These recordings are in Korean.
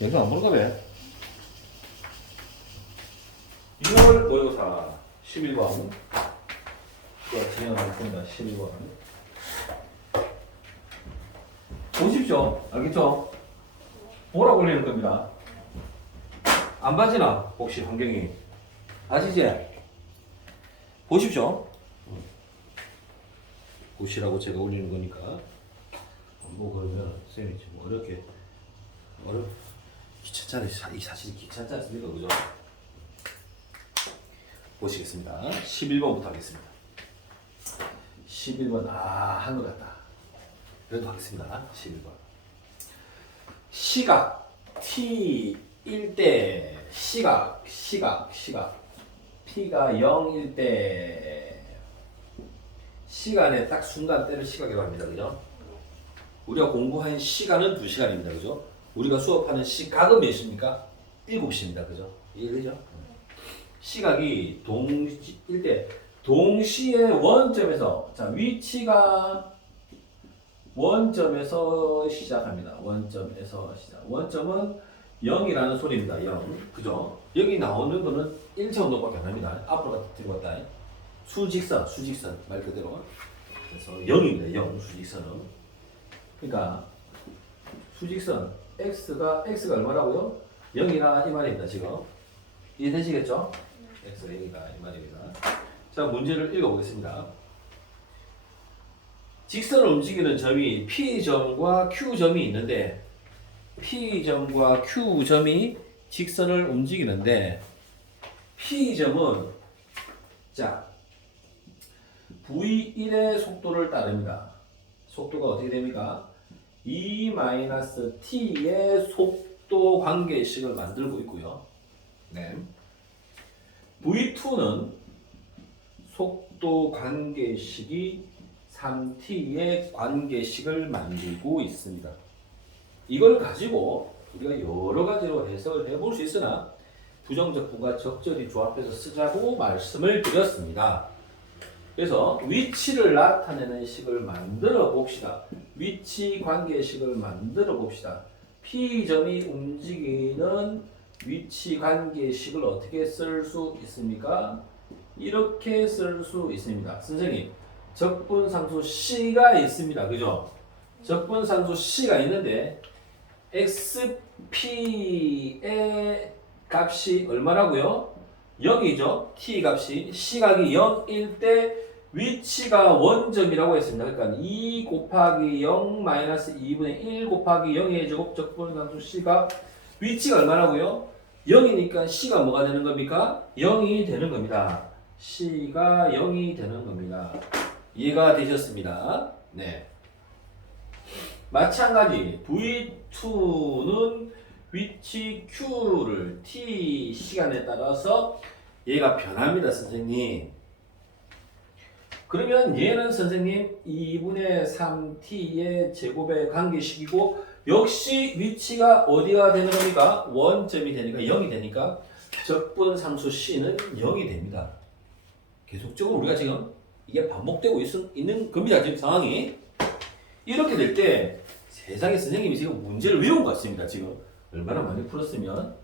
영상 안 볼까 왜? 6월 모의고사 11번 그거 진행하겠습니다. 11번 보십시오. 알겠죠? 뭐라고 올리는 겁니다. 안 봐지나? 혹시 환경이 아시지? 보십시오. 보시라고 제가 올리는 거니까 안 보고 그러면 쌤이 좀 어렵게 귀찮잖아요. 이 사실이 귀찮지 않습니까? 그죠? 보시겠습니다. 11번부터 하겠습니다. 11번 한 것 같다. 그래도 하겠습니다. 11번 시각 T1 때 시각 T가 0일 때 시간에 딱 순간대를 시각이라고 합니다. 그죠? 우리가 공부한 시간은 2시간입니다. 그죠? 우리가 수업하는 시각은 몇 시입니까? 7시입니다. 그죠? 이해되죠? 시각이 동시일 때 동시에 원점에서 자 위치가 원점에서 시작합니다. 원점에서 시작. 원점은 0이라는 소리입니다. 0. 그죠? 여기 나오는 거는 1차원도밖에 안 합니다. 앞으로 뒤로 갔다. 수직선 말 그대로. 그래서 0입니다. 0 수직선은. 그러니까 수직선 x가 얼마라고요? 0이라 이 말입니다. 지금 이해되시겠죠? x가 0이다 이 말입니다. 자 문제를 읽어보겠습니다. 직선을 움직이는 점이 P점과 Q점이 있는데 P점과 Q점이 직선을 움직이는데 P점은 자 V1의 속도를 따릅니다. 속도가 어떻게 됩니까? E-t의 속도 관계식을 만들고 있고요. 네. V2는 속도 관계식이 3t의 관계식을 만들고 있습니다. 이걸 가지고 우리가 여러 가지로 해석을 해볼 수 있으나 부정적분과 적절히 조합해서 쓰자고 말씀을 드렸습니다. 그래서 위치를 나타내는 식을 만들어 봅시다. 위치 관계식을 만들어 봅시다. P점이 움직이는 위치 관계식을 어떻게 쓸 수 있습니까? 이렇게 쓸 수 있습니다. 선생님, 적분상수 C가 있습니다. 그죠? 적분상수 C가 있는데 XP의 값이 얼마라고요? 0이죠. T 값이 시각이 0일 때 위치가 원점이라고 했습니다. 그러니까 2 곱하기 0 마이너스 2분의 1 곱하기 0의 제곱 적분상수 C가 위치가 얼마라고요? 0이니까 C가 뭐가 되는 겁니까? 0이 되는 겁니다. C가 0이 되는 겁니다. 이해가 되셨습니다. 네. 마찬가지 V2는 위치 Q를 T 시간에 따라서 얘가 변합니다. 선생님. 그러면 얘는 선생님 2분의 3t의 제곱의 관계식이고 역시 위치가 어디가 되는 겁니까? 원점이 되니까 0이 되니까 적분상수 C는 0이 됩니다. 계속적으로 우리가 지금 이게 반복되고 있는 겁니다. 지금 상황이. 이렇게 될 때 세상에 선생님이 지금 문제를 외운 것 같습니다. 지금 얼마나 많이 풀었으면.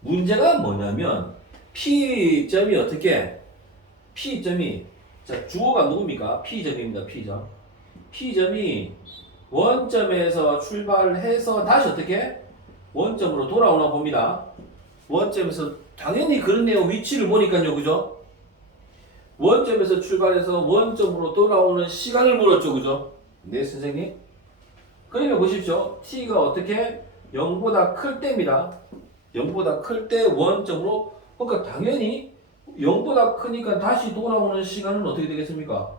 문제가 뭐냐면 P점이 어떻게? P점이 자 주어가 누굽니까? P점입니다. P점. P점이 원점에서 출발해서 다시 어떻게? 원점으로 돌아오나 봅니다. 원점에서 당연히 그렇네요. 위치를 보니까요. 그죠? 원점에서 출발해서 원점으로 돌아오는 시간을 물었죠. 그죠? 네, 선생님. 그러면 보십시오. T가 어떻게? 0보다 클 때입니다. 0보다 클 때 원점으로 그러니까 당연히 0보다 크니까 다시 돌아오는 시간은 어떻게 되겠습니까?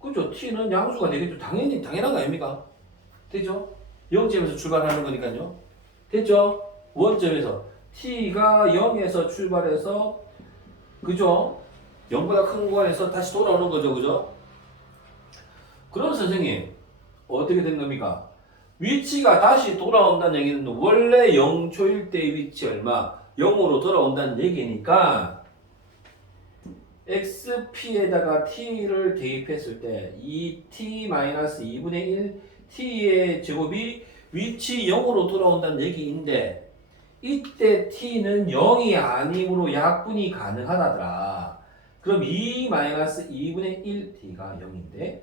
그죠? T는 양수가 되겠죠. 당연한 거 아닙니까? 되죠? 0점에서 출발하는 거니까요. 됐죠? 원점에서 T가 0에서 출발해서 그죠? 0보다 큰 구간에서 다시 돌아오는 거죠. 그죠? 그럼 선생님 어떻게 된 겁니까? 위치가 다시 돌아온다는 얘기는 원래 0초일 때 위치 얼마? 0으로 돌아온다는 얘기니까 xp에다가 t를 대입했을 때 2t-2분의 1 t의 제곱이 위치 0으로 돌아온다는 얘기인데 이때 t는 0이 아니므로 약분이 가능하다더라. 그럼 2-2분의 1t가 0인데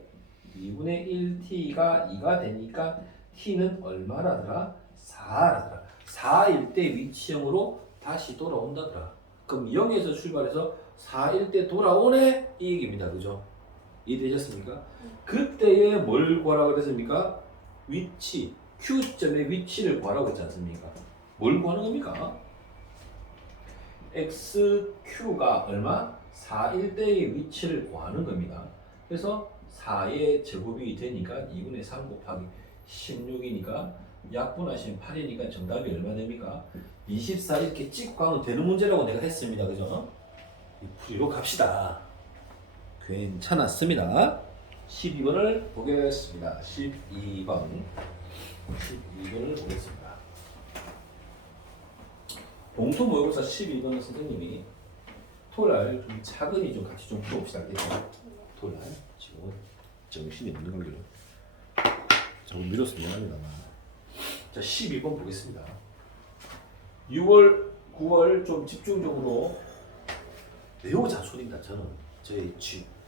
2분의 1t가 2가 되니까 t는 얼마라더라? 4라더라. 4일 때 위치형으로 다시 돌아온다더라. 그럼 0에서 출발해서 4일 때 돌아오네? 이 얘기입니다. 그죠? 이해되셨습니까? 그때에 뭘 구하라고 그랬습니까? 위치, Q점의 위치를 구하라고 했지 않습니까? 뭘 구하는 겁니까? XQ가 얼마? 4일 때의 위치를 구하는 겁니다. 그래서 4의 제곱이 되니까 2분의 3 곱하기 16이니까 약분하시면 8이니까 정답이 얼마 됩니까? 24 이렇게 찍고 가면 되는 문제라고 내가 했습니다. 그죠? 풀이로 갑시다. 괜찮았습니다. 12번을 보겠습니다. 12번을 보겠습니다. 봉투 모의고사 12번은 선생님이 토요일 좀 차근히 좀 같이 좀 풀어봅시다. 토요일 지금 정신이 없는 관계로 조금 미뤄서 미안합니다만. 자, 12번 보겠습니다. 6월, 9월 좀 집중적으로 외우자 소리입니다. 저는 저희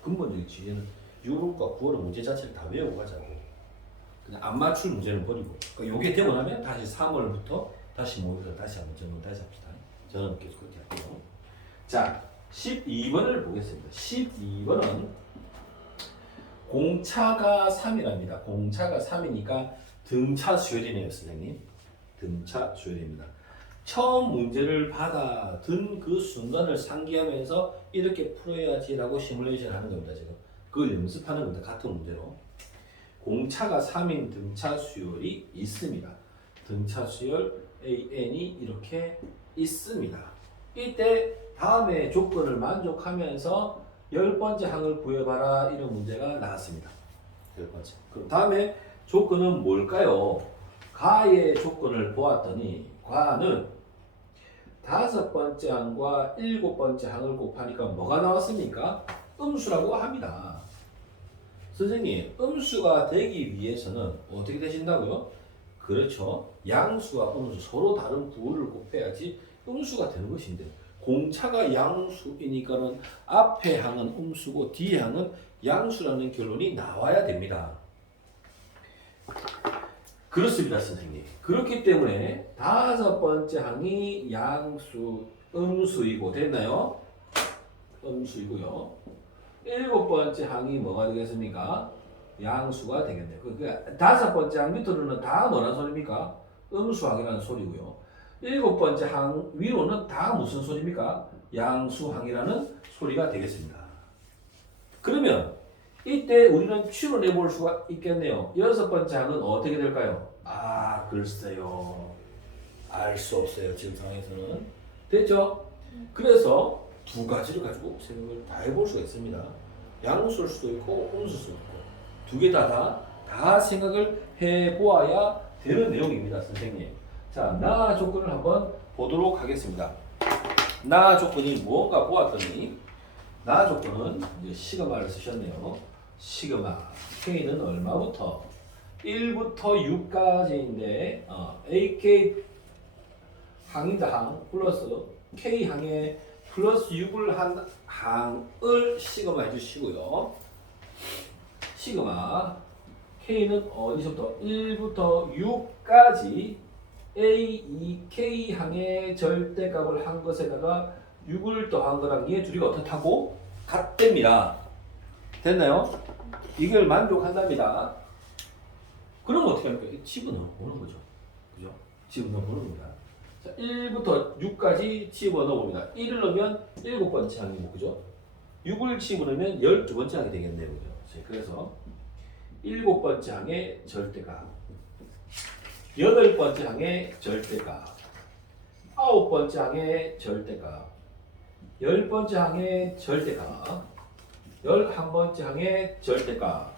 근본적인 지혜는 6월과 9월의 문제 자체를 다 외우고 가자고. 그냥 안 맞출 문제는 버리고. 그러니까 요게 되고 나면 다시 3월부터 다시 모여서 다시 한번 전문 다시 합시다. 저는 계속 그렇게 할게요. 자, 12번을 보겠습니다. 12번은 공차가 3이랍니다. 공차가 3이니까 등차 수열이네요, 선생님. 등차 수열입니다. 처음 문제를 받아든 그 순간을 상기하면서 이렇게 풀어야지라고 시뮬레이션 하는 겁니다. 지금 그걸 연습하는 겁니다. 같은 문제로. 공차가 3인 등차 수열이 있습니다. 등차 수열 AN이 이렇게 있습니다. 이때 다음의 조건을 만족하면서 10번째 항을 구해봐라 이런 문제가 나왔습니다. 10번째. 그럼 다음에 조건은 뭘까요? 가의 조건을 보았더니 가는 5번째 항과 7번째 항을 곱하니까 뭐가 나왔습니까? 음수라고 합니다. 선생님, 음수가 되기 위해서는 어떻게 되신다고요? 그렇죠. 양수와 음수 서로 다른 부호를 곱해야지 음수가 되는 것인데 공차가 양수이니까는 앞에 항은 음수고 뒤에 항은 양수라는 결론이 나와야 됩니다. 그렇습니다, 선생님. 그렇기 때문에 5번째 항이 양수, 음수이고 됐나요? 음수이고요. 7번째 항이 뭐가 되겠습니까? 양수가 되겠네요. 그러니까 5번째 항 밑으로는 다 뭐라는 소리입니까? 음수항이라는 소리고요. 7번째 항 위로는 다 무슨 소리입니까? 양수항이라는 소리가 되겠습니다. 그러면 이때 우리는 추론해 볼 수가 있겠네요. 6번째 항은 어떻게 될까요? 글쎄요. 알 수 없어요. 지금 상황에서는. 됐죠? 그래서 두 가지를 가지고 생각을 다 해볼 수가 있습니다. 양수일 수도 있고 음수일 수도 있고 두 개 다 생각을 해보아야 되는 내용입니다. 선생님. 자, 나 조건을 한번 보도록 하겠습니다. 나 조건이 뭔가 보았더니 나 조건은 이제 시그마를 쓰셨네요. 시그마 K는 얼마부터? 1부터 6까지인데 AK 항이다 항 플러스 K 항에 플러스 6을 한 항을 시그마 해주시고요. 시그마 K는 어디서부터? 1부터 6까지 A, K 항의 절대값을 한 것에다가 6을 더한 거랑 얘 둘이가 어떻다고? 같답니다. 됐나요? 이걸 만족한답니다. 그럼 어떻게 할까요? 집어넣어 보는 거죠. 그죠? 집어넣어 보는 겁니다. 자, 1부터 6까지 집어넣어 봅니다. 1을 넣으면 7번째 항이고, 그죠? 6을 집어넣으면 12번째 항이 되겠네요. 그죠? 그래서 7번째 항의 절대값, 8번째 항의 절대값, 9번째 항의 절대값, 10번째 항의 절대값, 11번째 항의 절대값,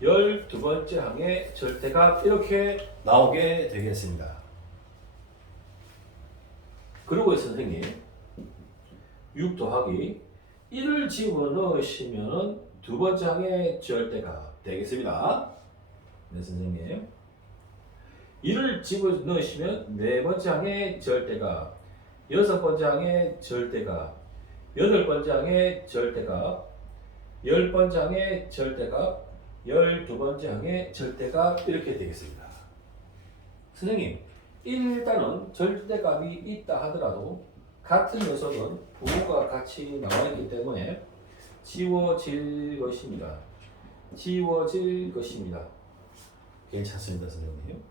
12번째 항의 절대값 이렇게 나오게 되겠습니다. 그리고 선생님 6 더하기 1을 집어넣으시면 두 번째 항의 절대값 되겠습니다. 네, 선생님. 이를 집어넣으시면 네 번째 항의 절대값, 여섯 번째 항의 절대값, 여덟 번째 항의 절대값, 열 번째 항의 절대값, 12번째 항의 절대값 이렇게 되겠습니다. 선생님, 일단은 절대값이 있다 하더라도 같은 녀석은 부호가 같이 나와 있기 때문에 지워질 것입니다. 지워질 것입니다. 괜찮습니다, 선생님.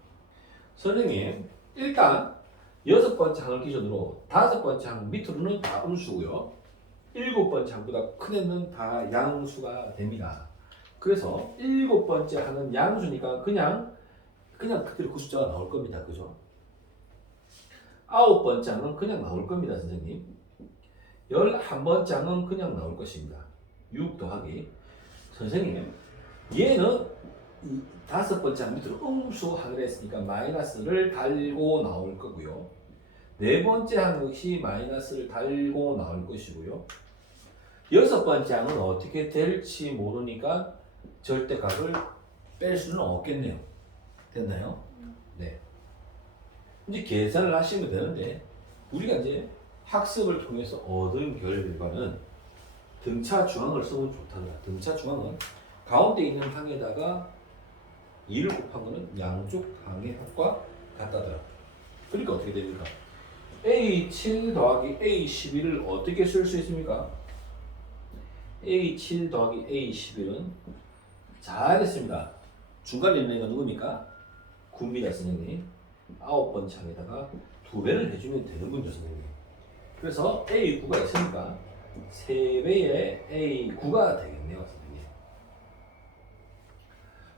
선생님, 일단 여섯 번째 항을 기준으로 다섯 번째 항 밑으로는 다 음수고요. 일곱 번째 항보다 큰 애는 다 양수가 됩니다. 그래서 일곱 번째 항은 양수니까 그냥 그대로 그 숫자가 나올 겁니다. 그죠? 아홉 번째 항은 그냥 나올 겁니다, 선생님. 11번째 항은 그냥 나올 것입니다. 6 더하기. 선생님, 얘는 이 다섯 번째 항 밑으로 음수 하기로 했으니까 마이너스를 달고 나올 거고요. 네 번째 항 역시 마이너스를 달고 나올 것이고요. 여섯 번째 항은 어떻게 될지 모르니까 절대값을 뺄 수는 없겠네요. 됐나요? 네. 이제 계산을 하시면 되는데 우리가 이제 학습을 통해서 얻은 결과는 등차 중앙을 쓰면 좋다더라. 등차 중앙은 가운데 있는 항에다가 2를 곱한 거는 양쪽 항의 합과 같다더라. 그러니까 어떻게 됩니까? A7 더하기 A11을 어떻게 쓸 수 있습니까? A7 더하기 A11은 잘했습니다. 중간에 있는 애가 누굽니까? 9입니다, 선생님. 9번째 항에다가 2배를 해주면 되는군요, 선생님. 그래서 A9가 있으니까 3배의 A9가 되겠네요, 선생님.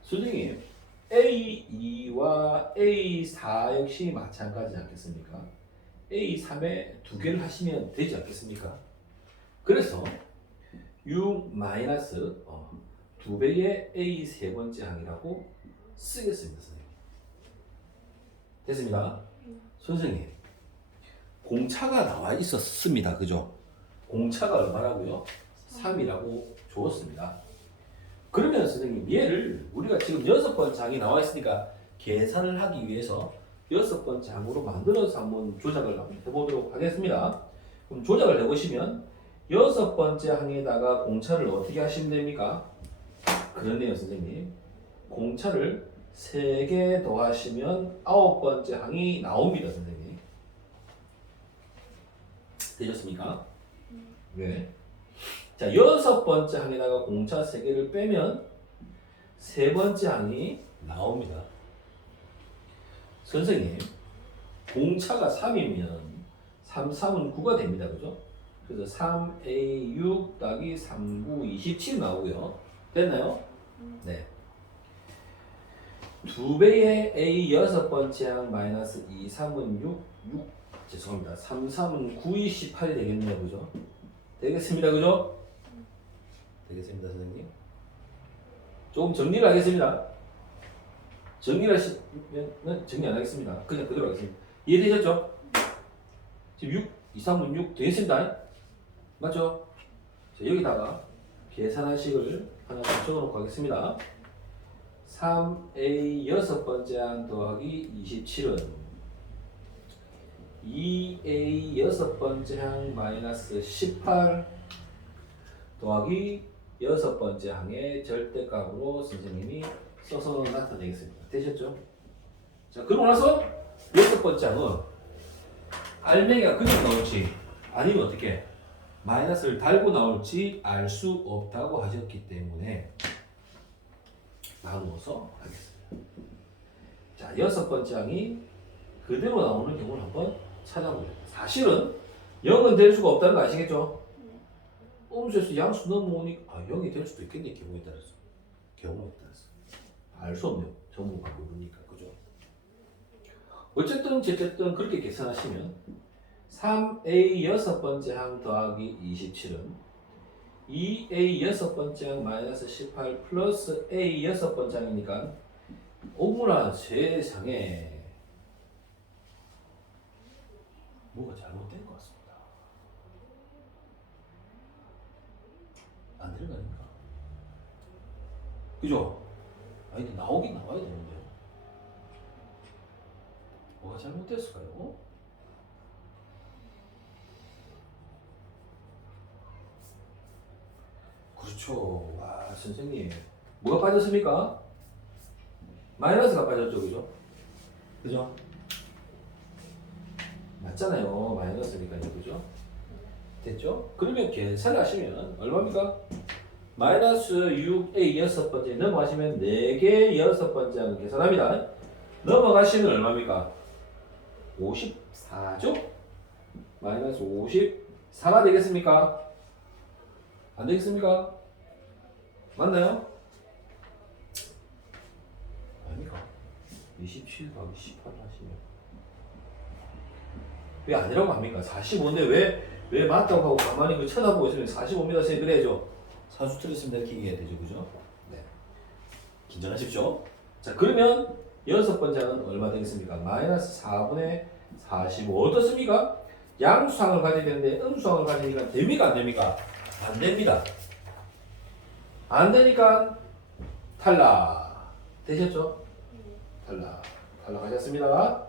선생님, A2와 A4 역시 마찬가지 않겠습니까? A3에 2개를 하시면 되지 않겠습니까? 그래서 6 마이너스 2배의 A 세 번째 항이라고 쓰겠습니다, 선생님. 됐습니다? 선생님, 공차가 나와 있었습니다. 그죠? 공차가 얼마라고요? 3이라고 주었습니다. 그러면 선생님, 얘를 우리가 지금 여섯 번째 항이 나와 있으니까 계산을 하기 위해서 여섯 번째 항으로 만들어서 한번 조작을 한번 해보도록 하겠습니다. 그럼 조작을 해보시면 여섯 번째 항에다가 공차를 어떻게 하시면 됩니까? 그렇네요, 선생님. 공차를 3개 더하시면 아홉 번째 항이 나옵니다, 선생님. 되셨습니까? 네. 자, 여섯 번째 항에다가 공차 3개를 빼면 세 번째 항이 나옵니다. 선생님, 공차가 3이면 3, 3은 9가 됩니다. 그죠? 그래서 3A6 더하기 3, 9, 27 나오고요. 됐나요? 네. 2배의 A 여섯 번째 항 마이너스 2, 3은 6, 죄송합니다. 3, 3은 9, 28이 되겠네요. 그죠? 되겠습니다. 그죠? 되겠습니다, 선생님. 조금 정리를 하겠습니다. 정리를 하시면 정리 안 하겠습니다. 그냥 그대로 하겠습니다. 이해되셨죠? 지금 6, 2, 3은 6 되겠습니다. 맞죠? 자, 여기다가 계산하식을 하나 적어놓고 하겠습니다. 3A 여섯 번째 항 더하기 27은 2A 여섯 번째 항 마이너스 18 더하기 여섯 번째 항의 절대값으로 선생님이 써서 나타내겠습니다. 되셨죠? 자, 그러고 나서 여섯 번째 항은 알맹이가 그냥 나올지 아니면 어떻게 마이너스를 달고 나올지 알 수 없다고 하셨기 때문에 나누어서 하겠습니다. 자, 여섯 번째 항이 그대로 나오는 경우를 한번 찾아보자. 사실은 0은 될 수가 없다는 거 아시겠죠? 음수에서 양수 넘어오니까 0이 될 수도 있겠네, 경우에 따라서. 경우에 따라서. 알 수 없네요. 전문가 모르니까. 그죠? 어쨌든 그렇게 계산하시면 3A 여섯 번째 항 더하기 27은 2A 여섯 번째 항 마이너스 18 플러스 A 여섯 번째 항이니까 어머나 세상에 뭐가 잘못된 것 같습니다. 안 들어가니까. 그죠? 아니, 나오긴 나와야 되는데. 잘못됐을까요? 그렇죠. 와, 선생님. 뭐가 빠졌습니까? 마이너스가 빠졌죠, 그죠? 그죠? 맞잖아요. 마이너스니까요, 그죠? 됐죠? 그러면 계산하시면 얼마입니까? 마이너스 6a 여섯 번째 넘어가시면 4개 여섯 번째 하는 계산합니다. 넘어가시면 얼마입니까? 54죠? 마이너스 54가 되겠습니까? 안 되겠습니까? 맞나요? 아닙니까? 27 곱하기 18 하시면 왜 아니라고 합니까? 45인데 왜 맞다고 하고 가만히 그 쳐다보고 있으면 45입니다. 선생님 그래야죠. 산수 틀렸으면 이렇게 얘기해야 되죠. 그죠? 네. 긴장하십시오. 자, 그러면 여섯 번째 항은 얼마 되겠습니까? 마이너스 4분의 45 어떻습니까? 양수항을 가져야 되는데 음수항을 가지니까 됩니까? 안 됩니까? 안 됩니다. 안 되니까 탈락. 되셨죠? 탈락하셨습니다.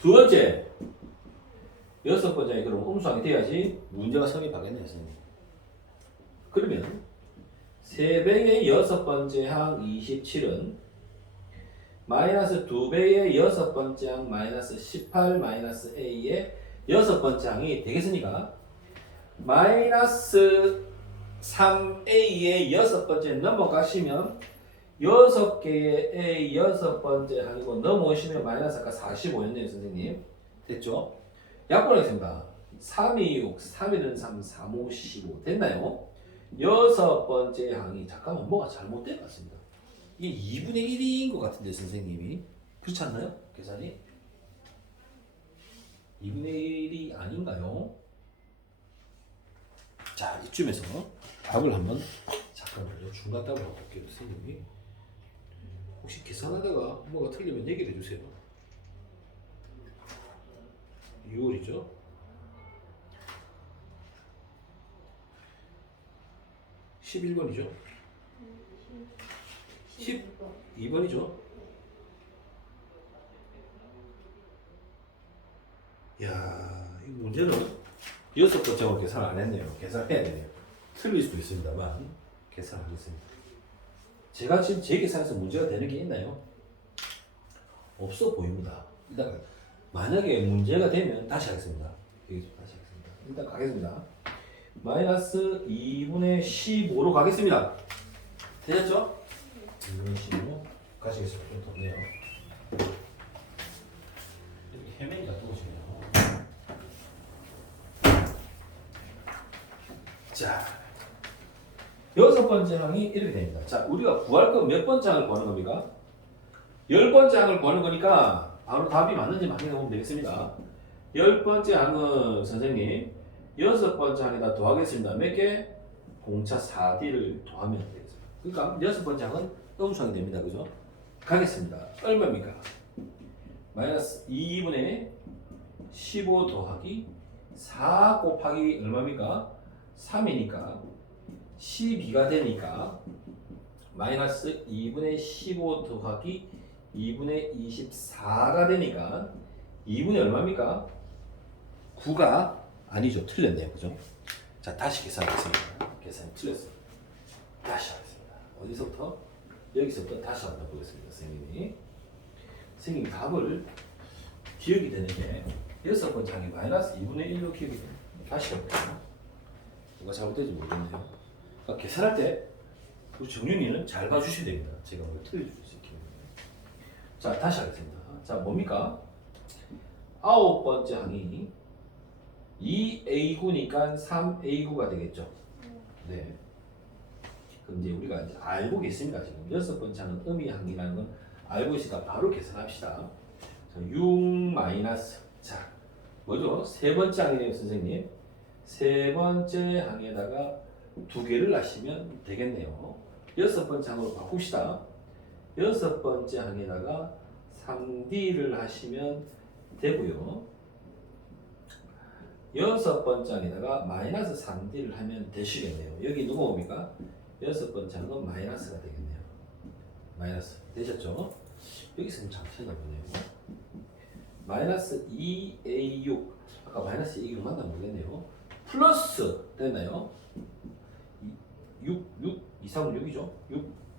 두 번째, 여섯 번째에 그럼 음수항이 돼야지 문제가 성립하겠네요, 선생님. 그러면 3배의 여섯 번째 항 27은 마이너스 2배의 여섯 번째 항 마이너스 18 마이너스 a의 여섯 번째 항이 되겠으니까 마이너스 3a의 여섯 번째 넘어가시면 6개의 a 여섯 번째 항이고 넘어오시면 마이너스 아까 45였네요, 선생님. 됐죠? 약분하겠습니다. 3이 6, 3은 3, 3, 5, 15 됐나요? 여섯 번째 항이 잠깐만 뭐가 잘못된 것 같습니다. 이게 2분의 1인 것 같은데 선생님이 그렇지 않나요? 계산이 2분의 1이 아닌가요? 자, 이쯤에서 답을 한번 잠깐만요. 중간 답을 한번 볼게요, 선생님이. 혹시 계산하다가 뭐가 틀리면 얘기를 해주세요. 6월이죠? 11번이죠? 12번이죠? 야, 이 문제는 여섯 번째하고 계산 안 했네요. 계산해야 되네요. 틀릴 수도 있습니다만 계산하겠습니다. 제가 지금 제 계산에서 문제가 되는 게 있나요? 없어 보입니다. 일단 만약에 문제가 되면 다시 하겠습니다. 여기서 다시 하겠습니다. 일단 가겠습니다. 마이너스 2분의 15로 가겠습니다. 되셨죠? 2분의 15 가시겠습니다. 좀 덥네요. 이렇게 해면이가 뜨거우시네요. 자, 여섯 번째 항이 이렇게 됩니다. 자, 우리가 구할 건 몇 번째 항을 구하는 겁니까? 10번째 항을 구하는 거니까 바로 답이 맞는지 확인해 보면 되겠습니다. 10번째 항은 선생님 여섯 번째 항에다 더하겠습니다. 몇 개? 공차 4D를 더하면 되겠습니다. 그러니까 여섯 번째 항은 음수항이 됩니다. 그죠? 가겠습니다. 얼마입니까? 마이너스 2분의 15 더하기 4 곱하기 얼마입니까? 3이니까 12가 되니까 마이너스 2분의 15 더하기 2분의 24가 되니까 2분의 얼마입니까? 9가 아니죠. 틀렸네요. 그죠? 자, 다시 계산하겠습니다. 계산이 틀렸어요. 다시 하겠습니다. 어디서부터? 여기서부터 다시 한번 보겠습니다. 선생님이. 선생님 답을 기억이 되는 게 여섯 번째 항이 마이너스 2분의 1로 기억이 돼요. 다시 해볼게요. 뭐가 잘못된지 모르겠네요. 그러니까 계산할 때 우리 정윤이는 잘 봐주셔야 됩니다. 제가 뭘 틀려줄 수 있게. 자, 다시 하겠습니다. 자, 뭡니까? 아홉 번째 항이 2a구니까 3a구가 되겠죠. 네. 그럼 이제 우리가 이제 알고 계십니다. 지금 여섯 번째 항은 음이항이라는 건 알고 있으니까 바로 계산합시다. 자, 6 마이너스. 자, 뭐죠? 세 번째 항이네요, 선생님. 세 번째 항에다가 두 개를 하시면 되겠네요. 여섯 번째 항으로 바꿉시다. 여섯 번째 항에다가 3D를 하시면 되고요. 여섯 번째 항에다가 마이너스 3D를 하면 되시겠네요. 여기 누가 옵니까? 여섯 번째 항은 마이너스가 되겠네요. 마이너스 되셨죠? 여기서 좀 잘못했나 보네요. 마이너스 2a6 아까 마이너스 a6 맞나 모르겠네요. 플러스 됐나요? 6 이상은 6이죠.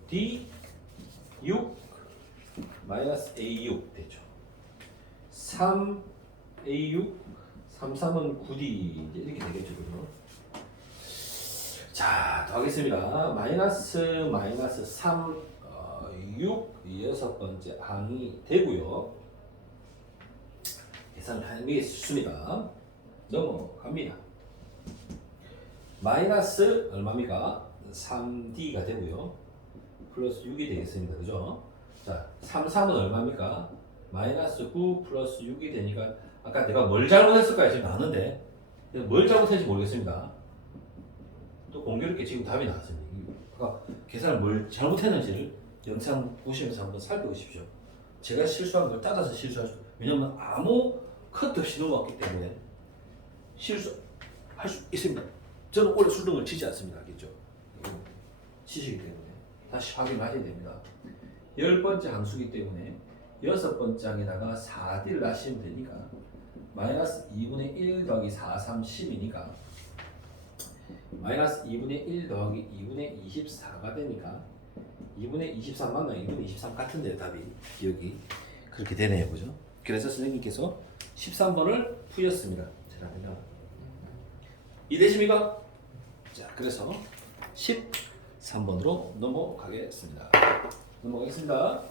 6d 6 마이너스 a6 됐죠. 3a6 33은 9d 이제 이렇게 되겠죠. 그죠? 자, 더하겠습니다. 마이너스 3 6 여섯 번째 항이 되고요. 계산을 하는 게 쉽습니다. 넘어갑니다. 마이너스 얼마입니까? 3d가 되고요. 플러스 6이 되겠습니다. 그죠? 자, 33은 얼마입니까? 마이너스 9 플러스 6이 되니까 아까 내가 뭘 잘못했을까요? 지금 나왔는데 뭘 잘못했는지 모르겠습니다. 또 공교롭게 지금 답이 나왔습니다. 아까 계산을 뭘 잘못했는지를 영상 보시면서 한번 살펴보십시오. 제가 실수한 걸 따라서 실수할 수, 왜냐면 아무 컷 없이 넘어왔기 때문에 실수할 수 있습니다. 저는 원래 수능을 치지 않습니다. 알겠죠? 치시기 때문에 다시 확인하셔야 됩니다. 10번째 함수이기 때문에 6번째 항에다가 4d를 하시면 되니까 마이너스 2분의 1 더하기 4, 3, 10이니까 마이너스 2분의 1 더하기 2분의 24가 되니까 2분의 23 맞나? 2분의 23 같은데요. 답이 기억이 그렇게 되네요. 그죠? 그래서 선생님께서 13번을 풀렸습니다. 자, 이해되십니까? 자, 그래서 13번으로 넘어가겠습니다. 13번으로 넘어가겠습니다.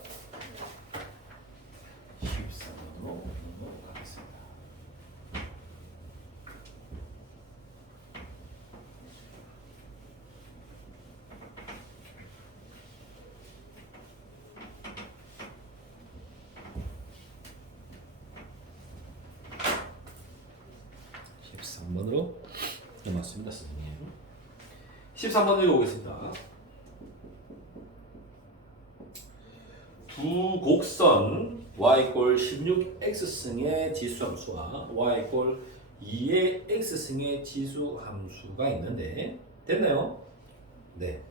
13번으로 넘어왔습니다. 선생님. 13번 읽어보겠습니다. 두 곡선 y = 16x승의 지수함수와 y = 2의 x승의 지수함수가 있는데 됐나요? 네.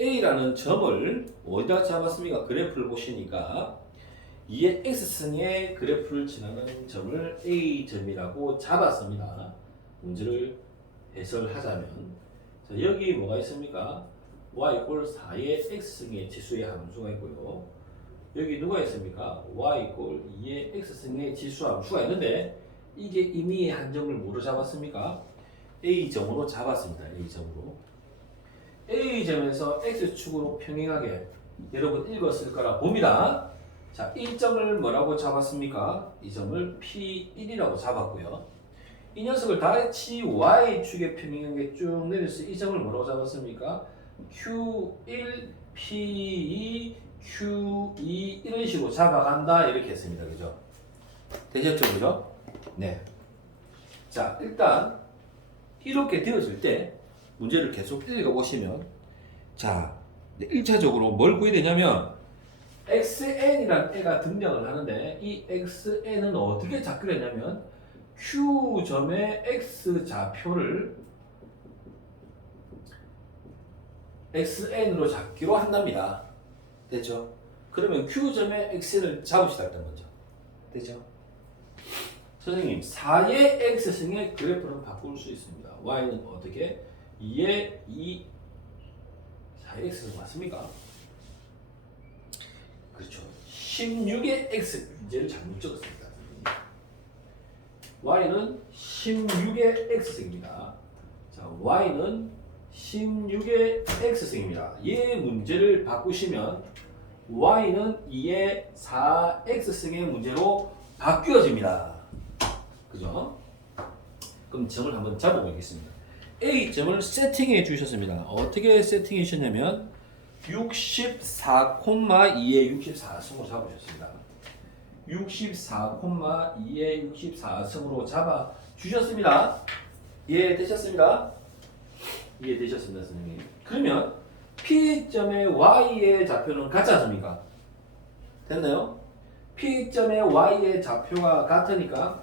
A라는 점을 어디다 잡았습니까? 그래프를 보시니까 2의 x승의 그래프를 지나는 점을 A점이라고 잡았습니다. 문제를 해설하자면 자, 여기 뭐가 있습니까? y = 4의 x승의 지수의 함수가 있고요. 여기 누가 있습니까? y = 2의 x승의 지수 함수가 있는데 이게 이미 한 점을 뭐로 잡았습니까? A점으로 잡았습니다. A점으로. A점에서 x축으로 평행하게 여러분 읽었을 거라 봅니다. 자, 이 점을 뭐라고 잡았습니까? 이 점을 P1이라고 잡았고요. 이 녀석을 다시 Y축에 평행하게 쭉 내려서 이 점을 뭐라고 잡았습니까? Q1, P2, Q2 이런 식으로 잡아간다 이렇게 했습니다. 그죠? 되셨죠? 그죠? 네. 자, 일단 이렇게 되어질 때 문제를 계속 읽어보시면 자, 1차적으로 뭘 구해야 되냐면 xn이라는 애가 등장을 하는데 이 xn은 어떻게 잡기로 했냐면 Q점의 x좌표를 xn으로 잡기로 한답니다. 됐죠? 그러면 Q점의 xn을 잡읍시다. 일단 먼저. 됐죠? 선생님 4의 x승의 그래프는 바꿀 수 있습니다. y는 어떻게? 2의 2 4의 x승 맞습니까? 그렇죠. 16의 x 문제를 잘못 적었습니다. y는 16의 x승입니다. 자, y는 16의 x승입니다. 얘 문제를 바꾸시면 y는 2의 4x승의 문제로 바뀌어집니다. 그죠? 그럼 점을 한번 잡아보겠습니다. A점을 세팅해 주셨습니다. 어떻게 세팅해 주셨냐면 64,2의 64승으로 잡아주셨습니다. 64,2의 64승으로 잡아 주셨습니다. 이해되셨습니다? 이해되셨습니다, 선생님. 그러면 P점의 Y의 좌표는 같지 않습니까? 됐나요? P점의 Y의 좌표가 같으니까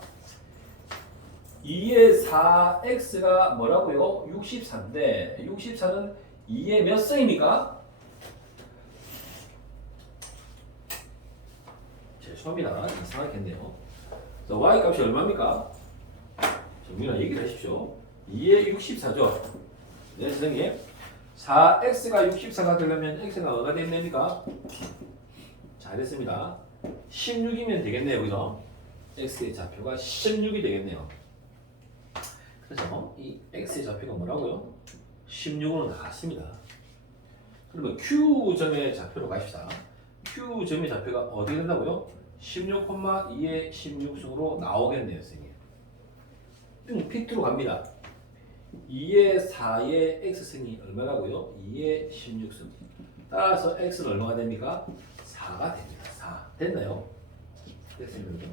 2의 4x가 뭐라고요? 64인데 64는 2의 몇 승입니까? 죄송합니다. 이상하겠네요. 자, y 값이 얼마입니까? 정민아 얘기를 하십시오. 2에 64죠. 네, 선생님. 4x가 64가 되려면 x가 뭐가 되겠습니까? 잘했습니다. 16이면 되겠네요. 그죠? x의 좌표가 16이 되겠네요. 그래서 이 x의 좌표가 뭐라고요? 16으로 나왔습니다. 그러면 Q점의 좌표로 가십시다. Q점의 좌표가 어떻게 된다고요? 16,2의 16승으로 나오겠네요, 선생님. P트로 갑니다. 2의 4의 x승이 얼마라고요? 2의 16승. 따라서 x는 얼마가 됩니까? 4가 됩니다. 4. 됐나요? 됐습니다.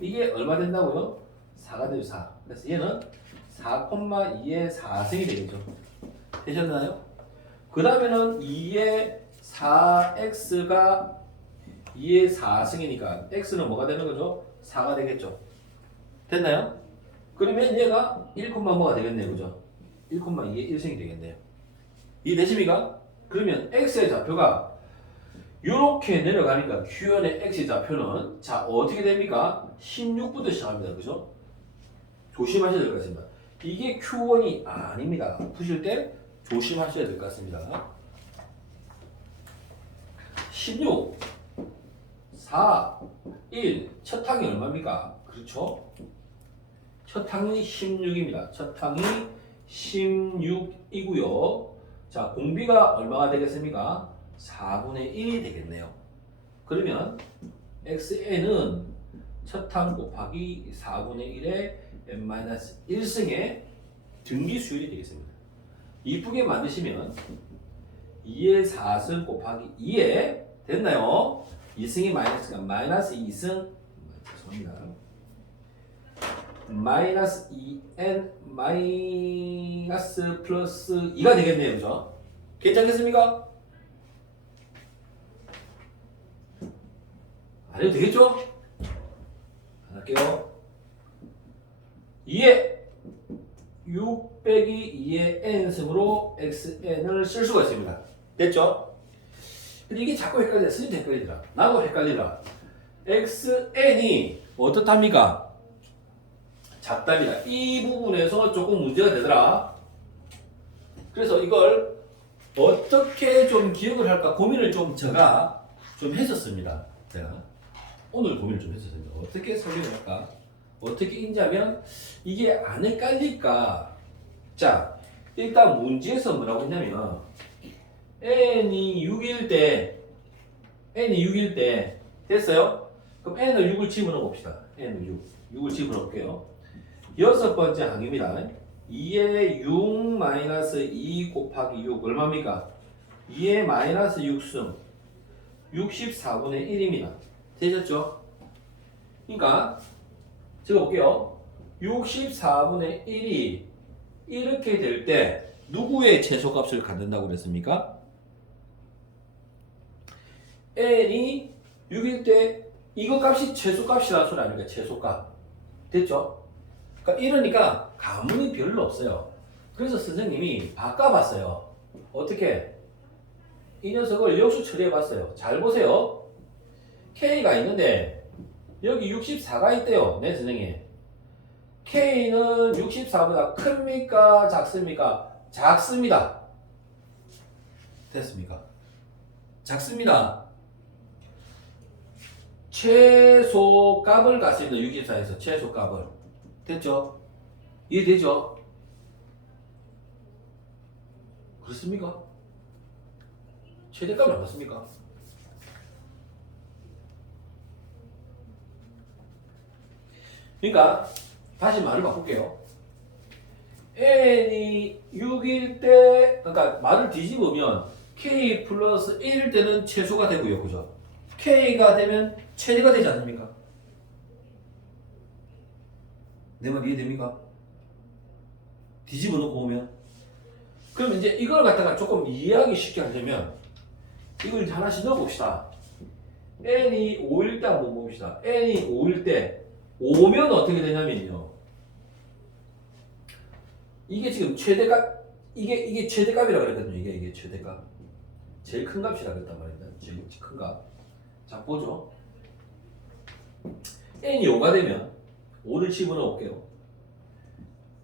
이게 얼마 된다고요? 4가 되죠, 4. 그래서 얘는 4,2의 4승이 되겠죠. 되셨나요? 그 다음에는 2의 4x가 2의 4승이니까 x는 뭐가 되는 거죠? 4가 되겠죠. 됐나요? 그러면 얘가 1, 뭐가 되겠네요. 그죠? 1,2의 1승이 되겠네요. 이해되십니까? 그러면 x의 좌표가 이렇게 내려가니까 Q연의 x의 좌표는 자 어떻게 됩니까? 16부터 시작합니다. 그죠? 조심하셔야 될 것 같습니다. 이게 Q1이 아닙니다. 푸실 때 조심하셔야 될 것 같습니다. 16, 4, 1, 첫 항이 얼마입니까? 그렇죠? 첫 항이 16입니다. 첫 항이 16이고요. 자, 공비가 얼마가 되겠습니까? 4분의 1이 되겠네요. 그러면 xn은 첫 항 곱하기 4분의 1의 n-1승의 등기수열이 되겠습니다. 이쁘게 만드시면 2의 4승 곱하기 2에 됐나요? 2승이 마이너스가 마이너스 2승 죄송합니다. 마이너스 2n 마이너스 플러스 2가 되겠네요. 그죠? 괜찮겠습니까? 안 해도 되겠죠? 안 할게요. 2에 6 빼기 2의 n승으로 xn을 쓸 수가 있습니다. 됐죠? 근데 이게 자꾸 헷갈려. 스님도 헷갈리더라. 나도 헷갈리더라. xn이 어떻답니까? 작답니다. 이 부분에서 조금 문제가 되더라. 그래서 이걸 어떻게 좀 기억을 할까 고민을 좀 제가 좀 했었습니다. 제가 오늘 고민을 좀 했었습니다. 어떻게 설명을 할까? 어떻게 인지하면 이게 안 헷갈릴까? 자, 일단 문제에서 뭐라고 했냐면 n이 6일 때 됐어요? 그럼 n을 6을 집어넣어 봅시다. n을 6을 집어넣어 볼게요. 여섯 번째 항입니다. 2의 6 마이너스 2 곱하기 6 얼마입니까? 2의 마이너스 6승 64분의 1입니다. 되셨죠? 그러니까 적어볼게요. 64분의 1이 이렇게 될 때 누구의 최소값을 갖는다고 그랬습니까? n이 6일 때 이거 값이 최소값이라는 소리 아닙니까? 최소값. 됐죠? 그러니까 이러니까 감흥이 별로 없어요. 그래서 선생님이 바꿔봤어요. 어떻게? 이 녀석을 역수 처리해봤어요. 잘 보세요. K가 있는데 여기 64가 있대요. 네, 선생님. K는 64보다 큽니까? 작습니까? 작습니다. 됐습니까? 작습니다. 최소값을 갖습니다. 64에서 최소값을. 됐죠? 이해되죠? 그렇습니까? 최대값을 안 갖습니까? 그러니까 다시 말을 바꿀게요. n이 6일 때 그러니까 말을 뒤집으면 k 플러스 1일 때는 최소가 되고요. 그죠? k가 되면 최대가 되지 않습니까? 내 말 이해됩니까? 뒤집어 놓고 보면 그럼 이제 이걸 갖다가 조금 이해하기 쉽게 하려면 이걸 하나씩 넣어봅시다. n이 5일 때 한번 봅시다. n이 5일 때 5면 어떻게 되냐면요. 이게 지금 최대값 이게 최대값이라고 그랬거든요. 이게 최대값. 제일 큰 값이라고 그랬단 말입니다. 제일 큰 값. 자, 보죠. n이 5가 되면 5를 집어넣어 볼게요.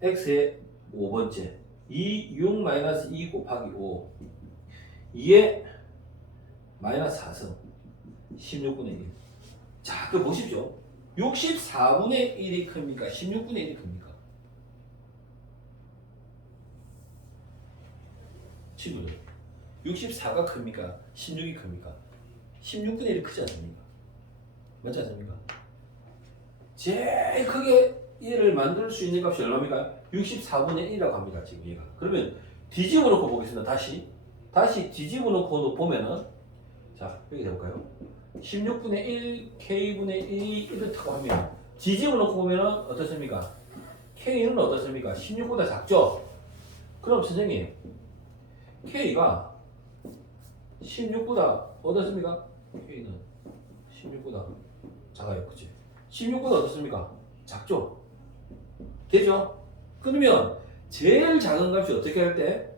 x의 5번째 6 마이너스 2 곱하기 5 2에 마이너스 4승 16분의 1. 자, 그 보십시오. 64분의 1이 큽니까? 16분의 1이 큽니까? 친구들, 64가 큽니까? 16이 큽니까? 16분의 1이 크지 않습니까? 맞지 않습니까? 제일 크게 얘를 만들 수 있는 값이 얼마입니까? 64분의 1이라고 합니다. 지금 얘가. 그러면 뒤집어 놓고 보겠습니다. 다시 뒤집어 놓고 보면은, 자, 여기 해볼까요? 16분의 1, k분의 1이 이렇다고 하면 뒤집어 놓고 보면은 어떻습니까? k는 어떻습니까? 16보다 작죠? 그럼 선생님, k가 16보다 어떻습니까? k는 16보다 작아요. 그치? 16보다 어떻습니까? 작죠? 되죠? 그러면 제일 작은 값이 어떻게 할 때?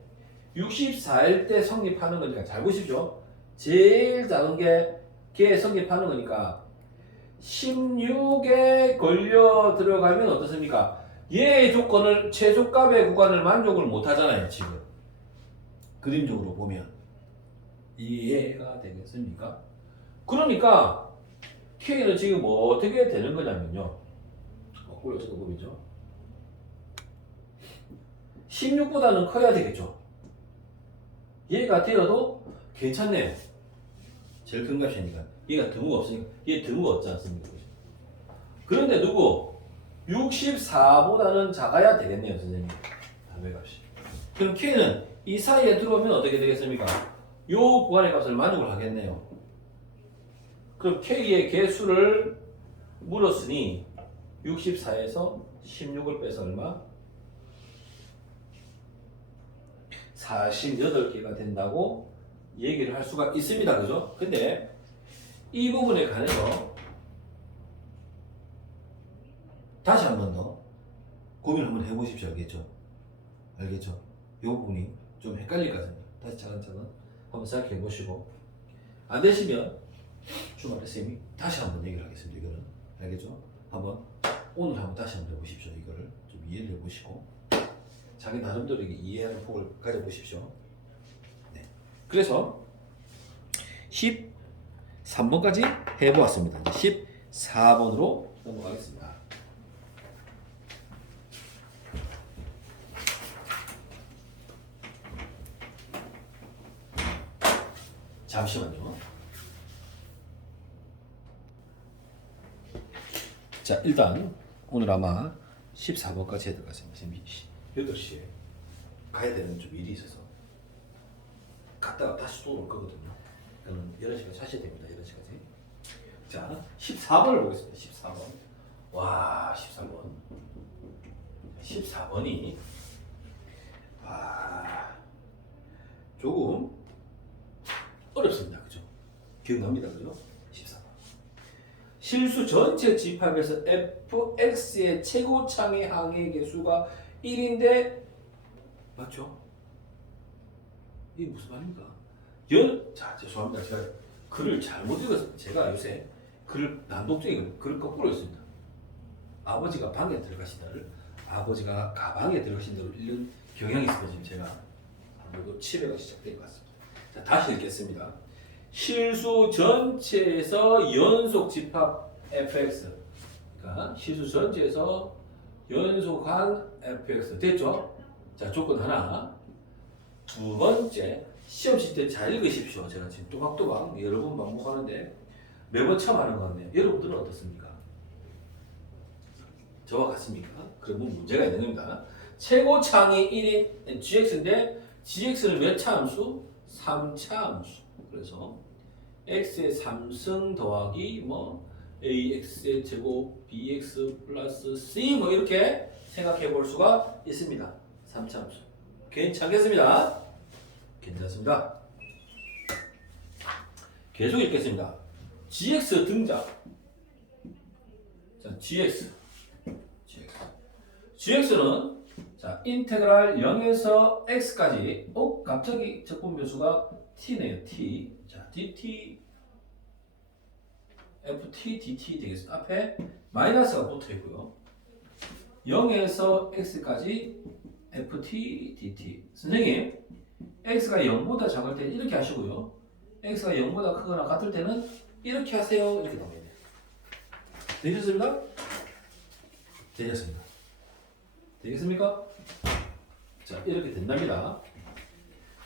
64일 때 성립하는 거니까 잘 보십시오. 제일 작은 게 성립하는 거니까 16에 걸려 들어가면 어떻습니까? 얘의 조건을 최소값의 구간을 만족을 못 하잖아요. 지금 그림적으로 보면 이해가 되겠습니까? 그러니까 K는 지금 어떻게 되는 거냐면요. 올려서 보이죠? 16보다는 커야 되겠죠. 얘가 되어도 괜찮네요. 제일 큰 값이니까. 얘가 드무가 없으니까. 얘 드무가 없지 않습니까? 그런데 누구? 64보다는 작아야 되겠네요, 선생님. 담배 값이. 그럼 K는 이 사이에 들어오면 어떻게 되겠습니까? 요 구간의 값을 만족을 하겠네요. 그럼 K의 개수를 물었으니 64에서 16을 빼서 얼마? 48개가 된다고 얘기를 할 수가 있습니다. 그죠? 근데 이 부분에 관해서 다시 한 번 더 고민을 한번 해보십시오. 알겠죠? 알겠죠? 이 부분이 좀 헷갈릴 것 같습니다. 다시 차근차근 한번 생각해 보시고 안 되시면 주말에 쌤이 다시 한번 얘기를 하겠습니다. 이거는 알겠죠? 오늘 한번 다시 한번 해보십시오. 이거를 좀 이해를 해보시고 자기 나름대로 이해하는 폭을 가져보십시오. 네. 그래서 13번까지 해보았습니다. 이제 14번으로 넘어가겠습니다. 잠시만요. 자, 일단 오늘 아마 14번까지 해야 될 것 같습니다. 지금 8시에 가야 되는 좀 일이 있어서 갔다가 다시 또 올 거거든요. 그러면 11시까지 하셔야 됩니다. 11시까지. 자, 14번을 보겠습니다. 14번. 와, 14번. 14번이 조금 어렵습니다. 그죠? 기억납니다. 그죠? 14번. 실수 전체 집합에서 fx의 최고창의 항의 개수가 1인데 맞죠? 이게 무슨 말입니까? 자, 죄송합니다. 제가 글을 잘못 읽었습니다. 제가 요새 난독증이 글을 거꾸로 했습니다. 아버지가 방에 들어가시다를 아버지가 가방에 들어가신다로 읽는 경향이 있어서 지금 제가 아무래도 치매가 시작된 것 같습니다. 자, 다시 읽겠습니다. 실수 전체에서 연속 집합 fx. 그러니까 실수 전체에서 연속한 fx. 됐죠? 자, 조건 하나. 두 번째, 시험 칠 때 잘 읽으십시오. 제가 지금 또박또박 여러 번 반복하는데 매번 처음 하는 것 같네요. 여러분들은 어떻습니까? 저와 같습니까? 그러면 문제가 있는 겁니다. 최고창이 1인 gx인데 gx는 몇 차 함수? 3차 함수. 그래서 x의 3승 더하기 ax의 제곱 bx 플러스 c 이렇게 생각해 볼 수가 있습니다. 3차 함수. 괜찮겠습니다. 괜찮습니다. 계속 읽겠습니다. gx 등장. 자, gx는 자, 인테그랄 0에서 x까지 갑자기 적분 변수가 t네요. t. 자, dt ft dt 되겠습니다. 앞에 마이너스가 붙어 있고요. 0에서 x까지 ft dt. 선생님, x가 0보다 작을 때 이렇게 하시고요. x가 0보다 크거나 같을 때는 이렇게 하세요. 이렇게 나와야 돼요. 되셨습니까? 되셨습니다. 되겠습니까? 자, 이렇게 된답니다.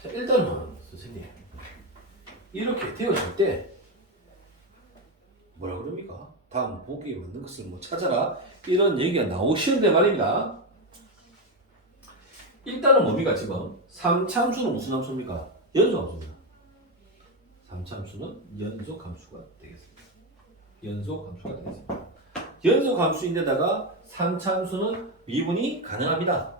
자, 일단은 선생님, 이렇게 되었을 때 뭐라 그럽니까? 다음 보기에 맞는 것을 뭐 찾아라, 이런 얘기가 나오시는데 말입니다. 일단은 뭡니까? 지금 3참수는 무슨 함수입니까? 연속함수입니다. 3참수는 연속함수가 되겠습니다. 연속함수가 되겠습니다. 연속함수인데다가 3참수는 미분이 가능합니다.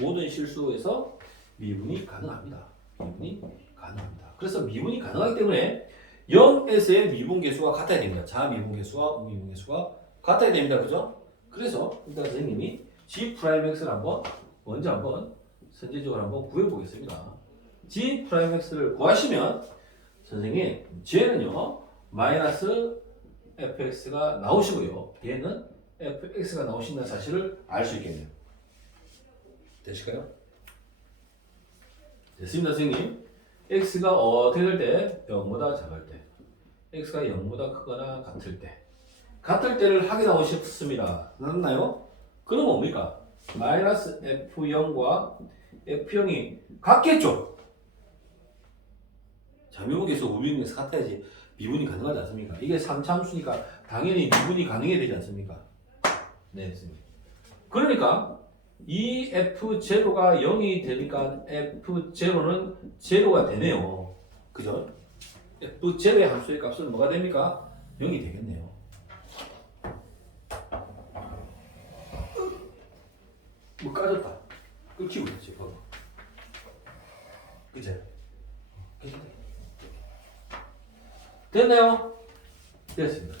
모든 실수에서 미분이 가능합니다. 미분이 가능합니다. 그래서 미분이 가능하기 때문에 0에서의 미분계수가 같아야 됩니다. 자미분계수와 우미분계수가 같아야 됩니다. 그죠? 그래서 일단 선생님이 G'X를 먼저 한번 선제적으로 한번 구해보겠습니다. G'X를 구하시면 선생님 G는요 마이너스 fx가 나오시고요. 얘는 fx가 나오신다는 사실을 알 수 있겠네요. 되실까요? 됐습니다, 선생님. x가 어떻게 될 때? 0보다 작을 때. x가 0보다 크거나 같을 때. 같을 때를 확인하고 싶습니다. 맞나요? 그럼 뭡니까? 마이너스 f0과 f0이 같겠죠? 자미분계수, 우미분계수 같아야지 미분이 가능하지 않습니까? 이게 3참수니까 당연히 미분이 가능해야 되지 않습니까? 네, 됐습니다. 그러니까 이 f0가 0이 되니까 f0는 제로가 되네요. 그죠? f0의 함수의 값은 뭐가 됩니까? 0이 되겠네요. 뭐 까졌다. 끊기고 있지, 봐봐. 그죠? 됐나요? 됐습니다.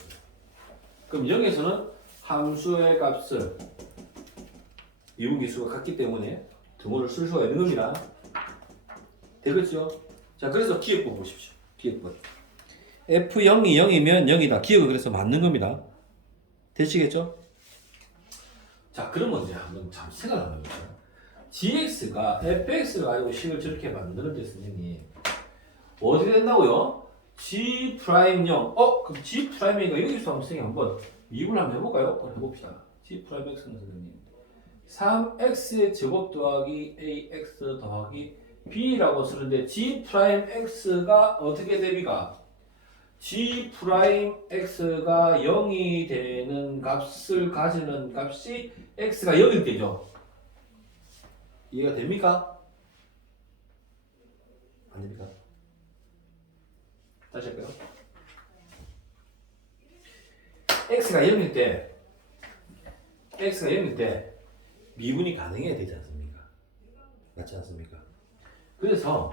그럼 0에서는 함수의 값을 미분계수가 같기 때문에 등호를 쓸 수가 있는 겁니다. 되겠죠? 자, 그래서 기억법 보십시오. 기억법. F0이 0이면 0이다. 기억은 그래서 맞는 겁니다. 되시겠죠? 자, 그러면 이제 한번 참 생각을 한번 해보죠. gx가 fx를 가지고 식을 저렇게 만드는데 선생님 어떻게 된다고요? G'0 그럼 G'0이가 여기서 한번 미분을 한번 해볼까요? 한번 해봅시다. G'x는 선생님 3x의 제곱 더하기 ax 더하기 b라고 쓰는데 G'x가 어떻게 됩니까? G'x가 0이 되는 값을 가지는 값이 x가 0일 때죠. 이해가 됩니까? 안 됩니까? 다시 할까요? x가 0일 때 미분이 가능해야 되지 않습니까? 맞지 않습니까? 그래서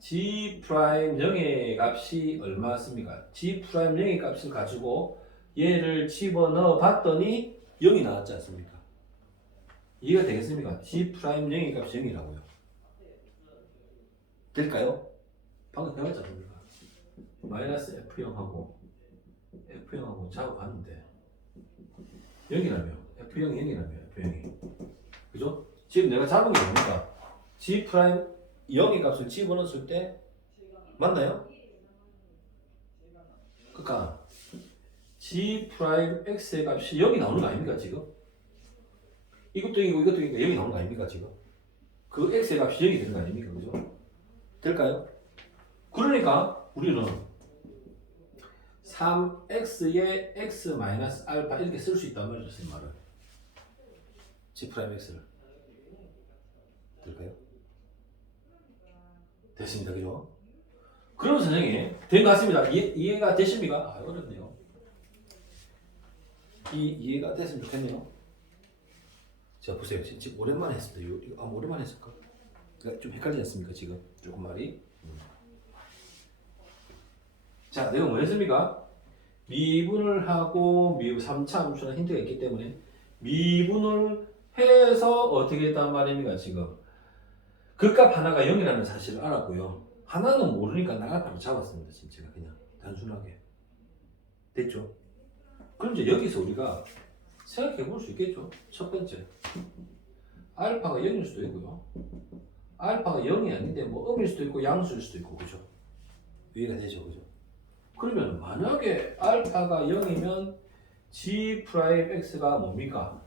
G'0의 값이 얼마였습니까? G'0의 값을 가지고 얘를 집어넣어 봤더니 0이 나왔지 않습니까? 이해가 되겠습니까? G'0의 값이 0이라고요. 될까요? 방금 해봤지 않습니까? 마이너스 F0하고 F0하고 작업하는데 0이라며 F0이 0이라며 F0이 그죠? 지금 내가 잡은 게 뭡니까? G' 0의 값을 집어넣었을 때 맞나요? 그러니까 G'X의 값이 0이 나오는 거 아닙니까 지금? 이것도 0이고 이것도 0이니까 0이 나오는 거 아닙니까 지금? 그 X의 값이 0이 되는 거 아닙니까 그죠? 될까요? 그러니까 우리는 3x의 x-알파 이렇게 쓸 수 있단 말이죠. 이 말을 G'X를 될까요? 됐습니다. 그죠? 그럼 선생님 된 것 같습니다. 이해가 되십니까? 아, 어렵네요. 이해가 됐으면 좋겠네요. 자 보세요. 지금 오랜만에 했습니다. 이거 오랜만에 했을까? 좀 헷갈리지 않습니까? 지금 조금 말이. 자, 내가 뭐 했습니까? 미분을 하고 3차 함수는 힌트가 있기 때문에 미분을 해서 어떻게 했단 말입니까? 지금 그 값 하나가 0이라는 사실을 알았고요. 하나는 모르니까 나갈 값을 잡았습니다. 진짜 그냥 단순하게. 됐죠? 그럼 이제 여기서 우리가 생각해 볼 수 있겠죠? 첫 번째, 알파가 0일 수도 있고요. 알파가 0이 아닌데 뭐 음일 수도 있고 양수일 수도 있고, 그죠? 이해가 되죠, 그죠? 그러면 만약에 알파가 0이면 g 프라임 x가 뭡니까?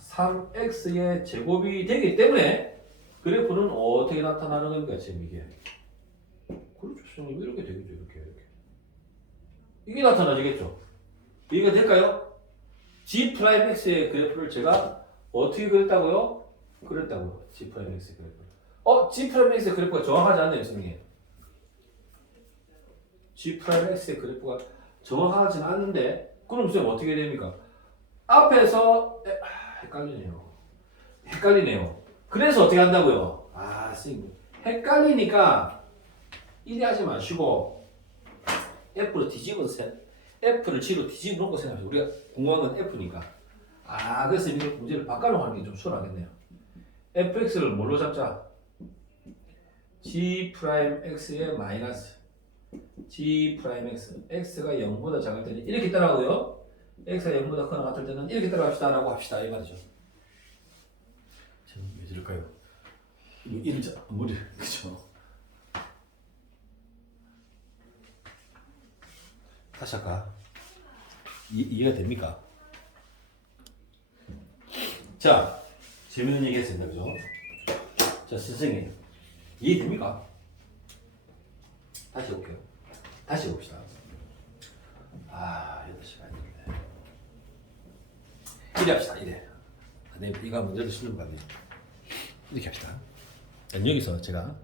3x의 제곱이 되기 때문에 그래프는 어떻게 나타나는 겁니까, 지금 이게? 그렇죠, 선생님. 이렇게 되겠죠, 이렇게. 이게 나타나지겠죠? 이해가 될까요? g 프라임 x의 그래프를 제가 어떻게 그렸다고요? 그랬다고요. g 프라임 x의 그래프. g 프라임 x의 그래프가 정확하지 않네요, 선생님. g 프라임 x의 그래프가 정확하지는 않는데, 그럼 선생님 어떻게 됩니까? 앞에서 헷갈리네요. 그래서 어떻게 한다고요? 선생님 헷갈리니까 이리 하지 마시고 F를 뒤집어서 F를 G로 뒤집어 놓고 생각하세요. 우리가 궁금한 건 F니까. 그래서 이렇게 문제를 바꿔놓고 하는 게 좀 수월하겠네요. fx를 뭘로 잡자? g 프라임 x의 마이너스 g 프라임 x. x가 0보다 작을 때는 이렇게 따라가고요. x가 0보다 크거나 같을 때는 이렇게 따라갑시다 라고 합시다, 이 말이죠. 왜 저럴까요? 이거 머리, 그죠? 다시 할까? 이해가 됩니까? 자, 재밌는 얘기 했습니다, 그죠? 자, 선생님, 이해됩니까? 다시 해볼게요. 다시 해봅시다. 8시간 됐네. 이래 합시다, 이래. 이거 문제도 실력 받네. 이렇게 합시다. 여기서 제가